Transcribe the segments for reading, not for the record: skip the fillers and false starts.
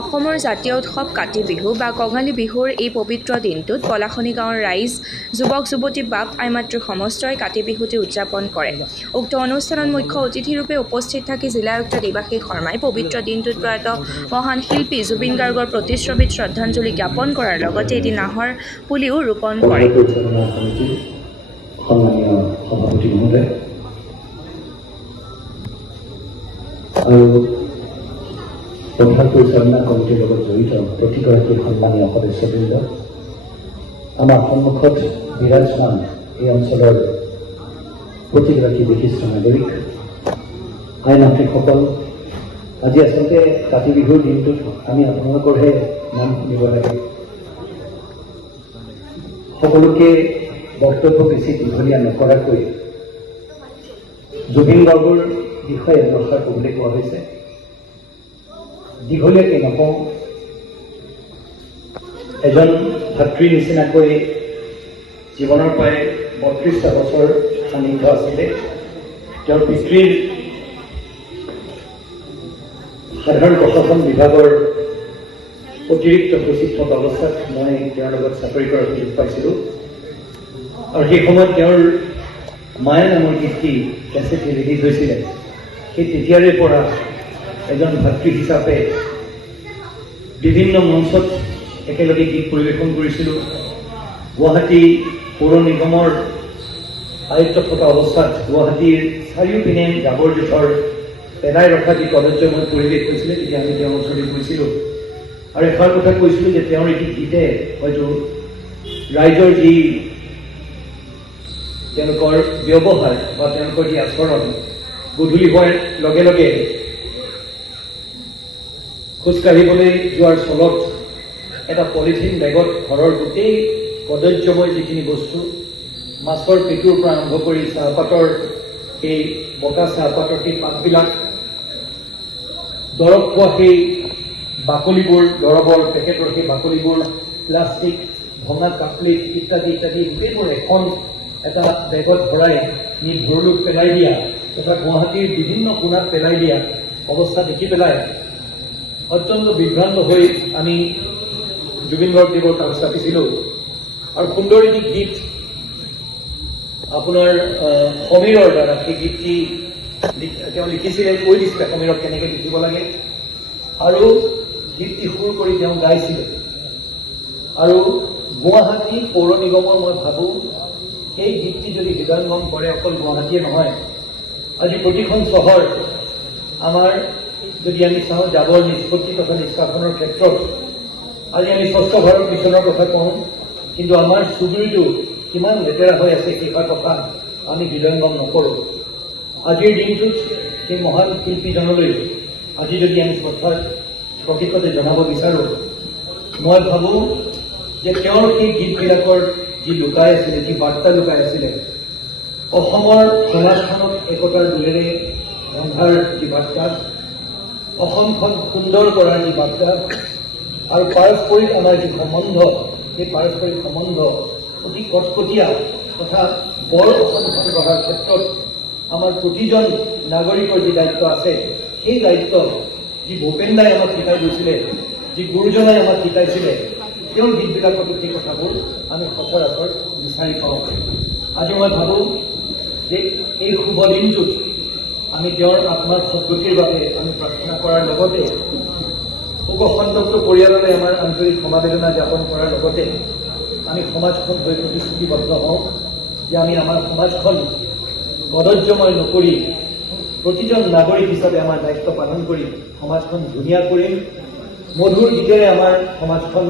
অসমৰ জাতীয় উৎসৱ কাতি বিহু বা কঙালী বিহুৰ এই পবিত্ৰ দিনটোত পলাশনি গাঁৱৰ ৰাইজ, যুৱক যুৱতী, বাপ আইমাতৃ সমস্তই কাতি বিহুটি উদযাপন কৰে। উক্ত অনুষ্ঠানত মুখ্য অতিথিৰূপে উপস্থিত থাকি জিলা আয়ুক্ত দেৱাশীষ শৰ্মাই পবিত্ৰ দিনটোত প্ৰয়াত মহান শিল্পী জুবিন গাৰ্গৰ প্ৰতিচ্ছবিত শ্ৰদ্ধাঞ্জলি জ্ঞাপন কৰাৰ লগতে এটি নাহৰ পুলিও ৰোপণ কৰে। পথাৰ পৰিচালনা কমিটিৰ লগত জড়িত প্ৰতিগৰাকী সন্মানীয় সদস্যবৃন্দ, আমাৰ সন্মুখত বিৰাজমান এই অঞ্চলৰ প্ৰতিগৰাকী বিশিষ্ট নাগৰিক, আইন-মাতৃসকল, আজি আচলতে কাতি বিহুৰ দিনটোত আমি আপোনালোকৰহে নাম শুনিব লাগে। সকলোকে বক্তব্য বেছি দীঘলীয়া নকৰাকৈ জুবিন গাৰ্গৰ বিষয়ে এষাৰ ক'বলৈ কোৱা হৈছে। দীঘলীয়াকৈ নকওঁ, এজন ভাতৃৰ নিচিনাকৈ জীৱনৰ প্ৰায় ৩২টা বছৰ সান্নিধ্য আছিলে। তেওঁৰ পিতৃৰ সাধাৰণ প্ৰশাসন বিভাগৰ অতিৰিক্ত সচিব থকা অৱস্থাত মই তেওঁৰ লগত চাকৰি কৰাৰ সুযোগ পাইছিলোঁ আৰু সেই সময়ত তেওঁৰ মায়া নামৰ গীতটি কেছেট ৰিলিজ হৈছিলে। সেই তেতিয়াৰে পৰা এজন ভাতৃ হিচাপে বিভিন্ন মঞ্চত একেলগে গীত পৰিৱেশন কৰিছিলোঁ। গুৱাহাটী পৌৰ নিগমৰ আয়ুক্ত থকা অৱস্থাত গুৱাহাটীৰ চাৰিওপিনে জাবৰ জোঁথৰ পেলাই ৰখা যি কদৰ্যময় পৰিৱেশ হৈছিলে, তেতিয়া আমি তেওঁৰ ওচৰলৈ গৈছিলোঁ আৰু এষাৰ কথা কৈছিলোঁ যে তেওঁৰ এটি গীতে হয়তো ৰাইজৰ যি তেওঁলোকৰ ব্যৱহাৰ বা তেওঁলোকৰ যি আচৰণ, গধূলি হোৱাৰ লগে লগে খোজকাঢ়িবলৈ যোৱাৰ চলত এটা পলিথিন বেগত ঘৰৰ গোটেই কদৰ্যময় যিখিনি বস্তু, মাছৰ পেটুৰ পৰা আৰম্ভ কৰি চাহপাতৰ সেই বগা চাহপাতৰ সেই পাতবিলাক, দৰৱ খোৱা সেই বাকলিবোৰ, দৰৱৰ পেকেটৰ সেই বাকলিবোৰ, প্লাষ্টিক, ভঙা কাপলিক ইত্যাদি ইত্যাদি গোটেইবোৰ এখন এটা বেগত ভৰাই নি ঘৰলৈ পেলাই দিয়া তথা গুৱাহাটীৰ বিভিন্ন কোণাত পেলাই দিয়া অৱস্থা দেখি পেলাই অত্যন্ত বিভ্ৰান্ত হৈ আমি জুবিন গাৰ্গদেৱৰ কাষ চাপিছিলোঁ আৰু সুন্দৰ এটি গীত আপোনাৰ সমীৰৰ দ্বাৰা সেই গীতটি তেওঁ লিখিছিলে, কৈ দিছিলে সমীৰক কেনেকৈ লিখিব লাগে আৰু গীতটি সুৰ কৰি তেওঁ গাইছিলে। আৰু গুৱাহাটী পৌৰ নিগমৰ মই ভাবোঁ সেই গীতটি যদি হৃদয়ংগম কৰে অকল গুৱাহাটীয়ে নহয়, আজি প্ৰতিখন চহৰ আমাৰ যদি আমি চাওঁ জাবৰ নিষ্পত্তি তথা নিষ্কাশনৰ ক্ষেত্ৰত আজি আমি স্বচ্ছ ভাৰত মিছনৰ কথা কওঁ, কিন্তু আমাৰ চুবুৰীটো কিমান লেতেৰা হৈ আছে সেইষাৰ কথা আমি হৃদয়ংগম নকৰোঁ। আজিৰ দিনটোত সেই মহান শিল্পীজনলৈ আজি যদি আমি শ্ৰদ্ধাৰ প্ৰকৃততে জনাব বিচাৰোঁ, মই ভাবোঁ যে তেওঁৰ সেই গীতবিলাকৰ যি লুকাই আছিলে, যি বাৰ্তা লুকাই আছিলে, অসমৰ সমাজখনক একতাৰ দোলেৰে ৰন্ধাৰ যি বাৰ্তা, অসমখন সুন্দৰ কৰাৰ যি বাৰ্তা আৰু পাৰস্পৰিক আমাৰ যি সম্বন্ধ, সেই পাৰস্পৰিক সম্বন্ধ অতি কটকটীয়া তথা বৰ অসমখন গঢ়াৰ ক্ষেত্ৰত আমাৰ প্ৰতিজন নাগৰিকৰ যি দায়িত্ব আছে, সেই দায়িত্ব যি ভূপেন দাই আমাক শিকাই গৈছিলে, যি গুৰুজনাই আমাক শিকাইছিলে, তেওঁৰ গীতবিলাকতো সেই কথাবোৰ আমি সচৰাচৰ বিচাৰি পাওঁ। আজি মই ভাবোঁ যে এই শুভ দিনটোত আমি তেওঁৰ আত্মাৰ সদ্গতিৰ বাবে আমি প্ৰাৰ্থনা কৰাৰ লগতে শোকসন্তপ্ত পৰিয়াললৈ আমাৰ আন্তৰিক সমবেদনা জ্ঞাপন কৰাৰ লগতে আমি সমাজখন হৈ প্ৰতিশ্ৰুতিবদ্ধ হওঁ যে আমি আমাৰ সমাজখন কদৰ্যময় নকৰি প্ৰতিজন নাগৰিক হিচাপে আমাৰ দায়িত্ব পালন কৰি সমাজখন ধুনীয়া কৰিম, মধুৰ গীতেৰে আমাৰ সমাজখন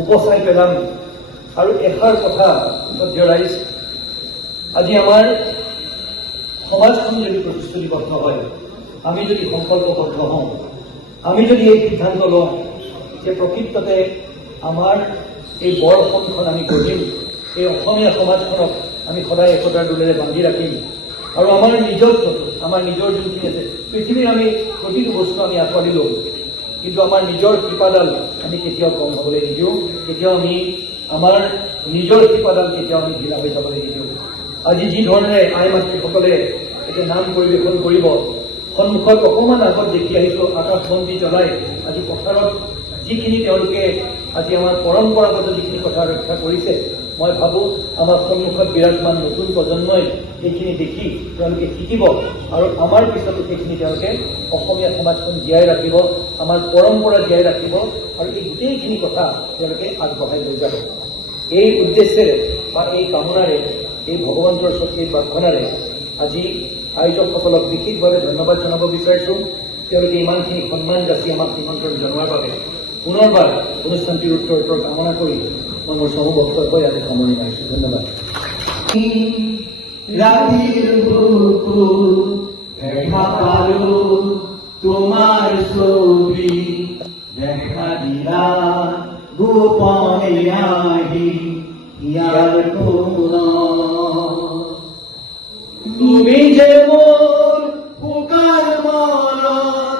উপচাই পেলাম। আৰু এষাৰ কথা সদ্য ৰাইজ, আজি আমাৰ সমাজখন যদি প্ৰতিশ্ৰুতিবদ্ধ হয়, আমি যদি সংকল্পবদ্ধ হওঁ, আমি যদি এই সিদ্ধান্ত লওঁ যে প্ৰকৃততে আমাৰ এই বৰ অসমখন আমি গঢ়িম, এই অসমীয়া সমাজখনক আমি সদায় একতাৰ দোলেৰে বান্ধি ৰাখিম আৰু আমাৰ নিজত্বটো, আমাৰ নিজৰ যোনখিনি আছে, পৃথিৱীৰ আমি প্ৰতিটো বস্তু আমি আঁকোৱালি লওঁ, কিন্তু আমাৰ নিজৰ শিপাডাল আমি কেতিয়াও কম হ'বলৈ নিদিওঁ, কেতিয়াও আমি আমাৰ নিজৰ শিপাডাল কেতিয়াও আমি ঢিলা হৈ যাবলৈ নিদিওঁ। আজি যি ধৰণে আই মাতৃসকলে এতিয়া নাম পৰিৱেশন কৰিব, সন্মুখত অকণমান আগত দেখি আহিছোঁ আকাশবন্তি জ্বলাই আজি পথাৰত যিখিনি তেওঁলোকে আজি আমাৰ পৰম্পৰাগত যিখিনি কথা ৰক্ষা কৰিছে, মই ভাবোঁ আমাৰ সন্মুখত বিৰাজমান নতুন প্ৰজন্মই এইখিনি দেখি তেওঁলোকে শিকিব আৰু আমাৰ পিছতো সেইখিনি তেওঁলোকে অসমীয়া সমাজখন জীয়াই ৰাখিব, আমাৰ পৰম্পৰা জীয়াই ৰাখিব আৰু এই গোটেইখিনি কথা তেওঁলোকে আগবঢ়াই লৈ যাব। এই উদ্দেশ্যেৰে বা এই কামনাৰে, এই ভগৱন্তৰ ওচৰত এই প্ৰাৰ্থনাৰে আজি আয়োজকসকলক বিশেষভাৱে ধন্যবাদ জনাব বিচাৰিছোঁ। তেওঁলোকে ইমানখিনি সন্মান যাচি আমাক নিমন্ত্ৰণ জনোৱাৰ বাবে পুনৰবাৰ অনুষ্ঠানটিৰ উত্তৰ কামনা কৰি মই মোৰ চমু বক্তব্য ইয়াতে সামৰণি মাৰিছোঁ। ধন্যবাদ। রাতের বুকুর দেখা পালো তোমার ছবি, দেখা দিলা গোপনে আহি ইয়ার কোন তুমি যে মোর পুকার মরণ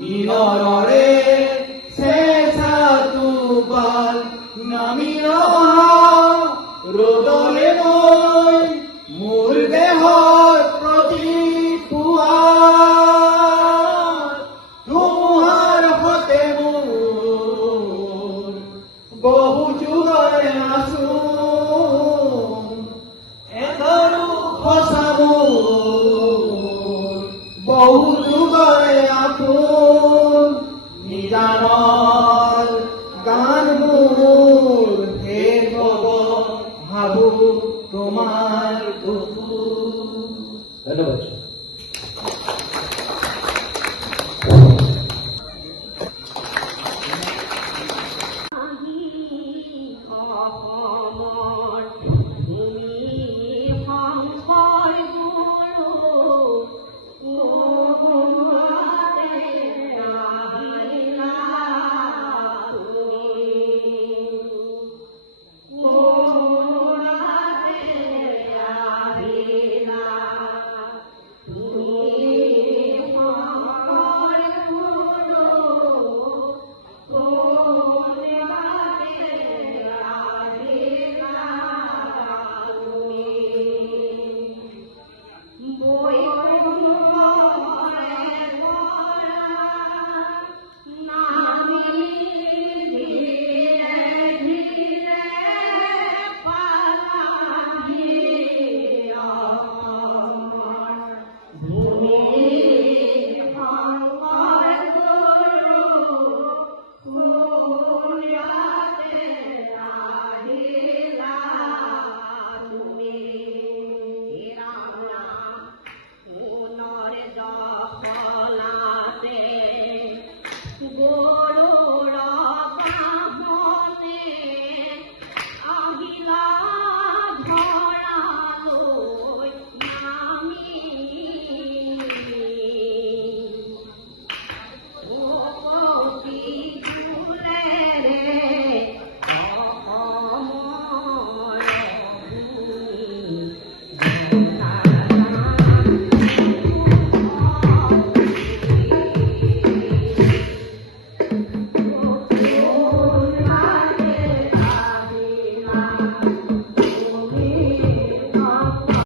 নিররে শেষা তুবার নামি রোদলে মই মোৰ দেহৰ প্ৰতি তোমাৰ সতে মোৰ বহু যুগৰে আছো এটাৰো সঁচা মোৰ বহু যুগৰে আপোন নিজান